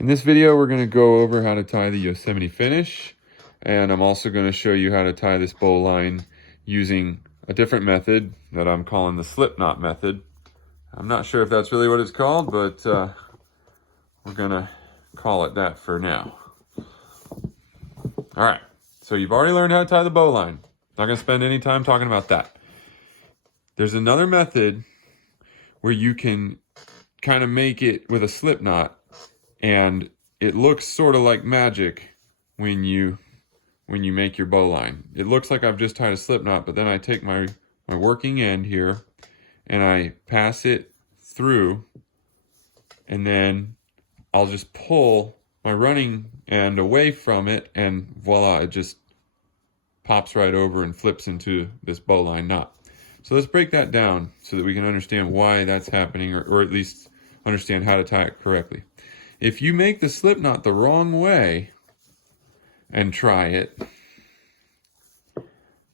In this video, we're going to go over how to tie the Yosemite Finish, and I'm also going to show you how to tie this bowline using a different method that I'm calling the slip knot method. I'm not sure if that's really what it's called, but we're going to call it that for now. All right, so you've already learned how to tie the bowline. Not going to spend any time talking about that. There's another method where you can kind of make it with a slip knot, and it looks sort of like magic when you make your bowline. It looks like I've just tied a slip knot, but then I take my working end here and I pass it through, and then I'll just pull my running end away from it, and voila, it just pops right over and flips into this bowline knot. So let's break that down so that we can understand why that's happening, or at least understand how to tie it correctly. If you make the slip knot the wrong way and try it,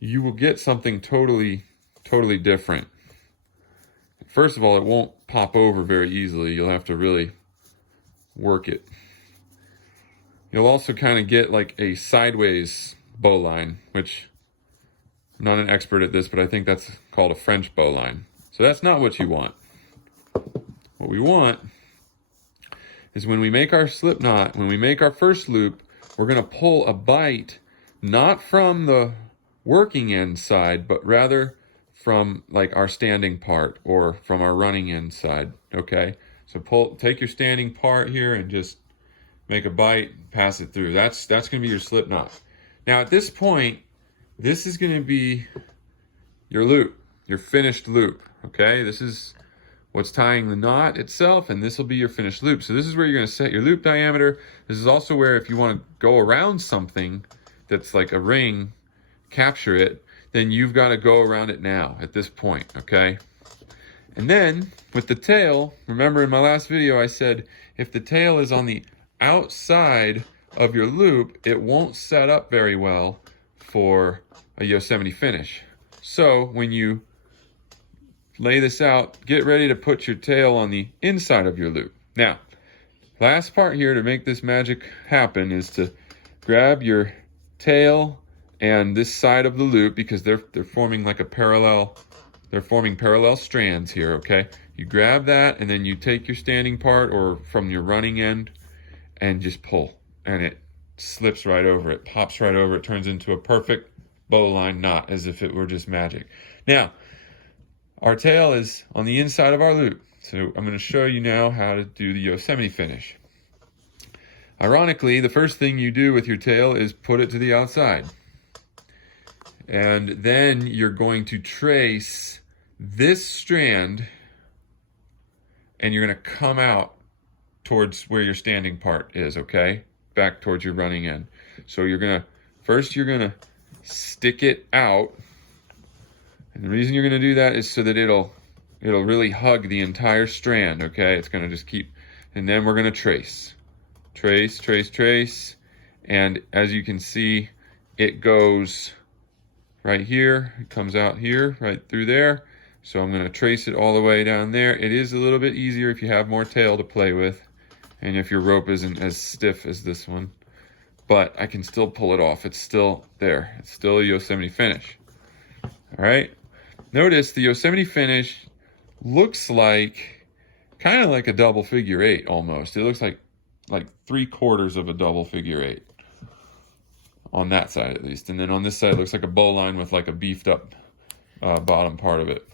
you will get something totally different. First of all, it won't pop over very easily. You'll have to really work it. You'll also kind of get like a sideways bowline, which I'm not an expert at this, but I think that's called a French bowline. So that's not what you want. What we want is when we make our slip knot, when we make our first loop, we're going to pull a bite, not from the working end side, but rather from like our standing part or from our running end side, okay? So take your standing part here and just make a bite, pass it through. That's going to be your slip knot. Now at this point, this is going to be your loop, your finished loop, okay? This is what's tying the knot itself, and this will be your finished loop. So this is where you're going to set your loop diameter. This is also where if you want to go around something that's like a ring, capture it, then you've got to go around it now at this point, okay? And then with the tail, remember in my last video I said if the tail is on the outside of your loop, it won't set up very well for a Yosemite finish. So when you lay this out, get ready to put your tail on the inside of your loop. Now, last part here to make this magic happen is to grab your tail and this side of the loop, because they're forming like a parallel, they're forming parallel strands here, okay? You grab that and then you take your standing part or from your running end and just pull, and it slips right over, it pops right over, it turns into a perfect bowline knot as if it were just magic. Now, our tail is on the inside of our loop, so I'm going to show you now how to do the Yosemite finish. Ironically, the first thing you do with your tail is put it to the outside. And then you're going to trace this strand, and you're going to come out towards where your standing part is, okay? Back towards your running end. So you're going to stick it out. And the reason you're going to do that is so that it'll really hug the entire strand, okay? It's going to just keep, and then we're going to trace. Trace, trace, trace. And as you can see, it goes right here. It comes out here, right through there. So I'm going to trace it all the way down there. It is a little bit easier if you have more tail to play with and if your rope isn't as stiff as this one. But I can still pull it off. It's still there. It's still a Yosemite finish. All right. Notice the Yosemite finish looks like kind of like a double figure eight almost. It looks like 3/4 of a double figure eight on that side at least. And then on this side it looks like a bowline with like a beefed up bottom part of it.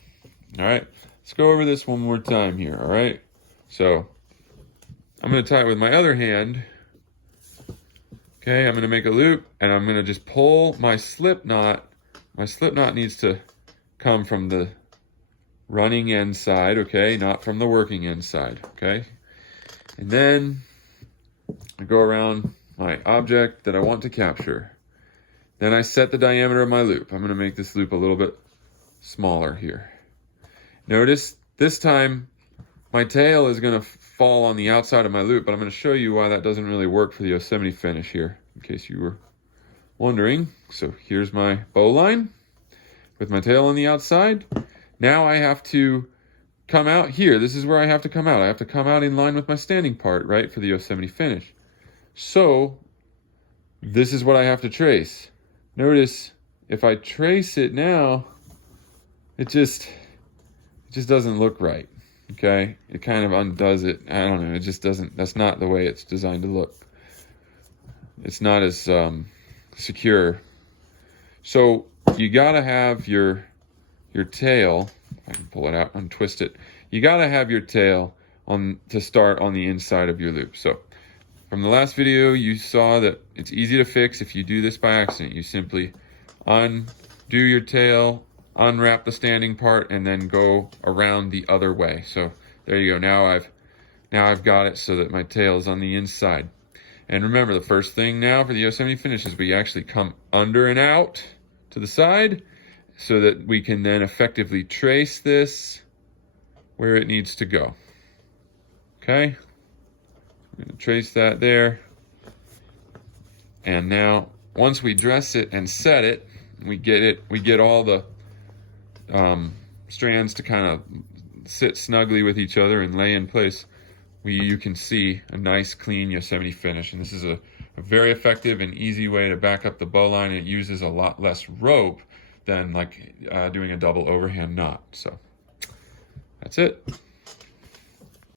All right. Let's go over this one more time here. All right. So I'm going to tie it with my other hand. Okay. I'm going to make a loop and I'm going to just pull my slip knot. My slip knot needs to come from the running end side, okay, not from the working end side, okay? And then I go around my object that I want to capture. Then I set the diameter of my loop. I'm going to make this loop a little bit smaller here. Notice this time my tail is going to fall on the outside of my loop, but I'm going to show you why that doesn't really work for the Yosemite finish here, in case you were wondering. So here's my bowline with my tail on the outside. Now I have to come out here. This is where I have to come out. I have to come out in line with my standing part, right, for the Yosemite Finish. So this is what I have to trace. Notice if I trace it now, it just doesn't look right. Okay, it kind of undoes it. I don't know. It just doesn't. That's not the way it's designed to look. It's not as secure. So you gotta have your tail. If I can pull it out, untwist it. You gotta have your tail to start on the inside of your loop. So from the last video, you saw that it's easy to fix if you do this by accident. You simply undo your tail, unwrap the standing part, and then go around the other way. So there you go. Now I've got it so that my tail is on the inside. And remember, the first thing now for the Yosemite Finish is we actually come under and out to the side so that we can then effectively trace this where it needs to go. Okay? I'm going to trace that there. And now, once we dress it and set it, we get all the strands to kind of sit snugly with each other and lay in place. You can see a nice clean Yosemite Finish. And this is a very effective and easy way to back up the bowline. It uses a lot less rope than like doing a double overhand knot. So that's it.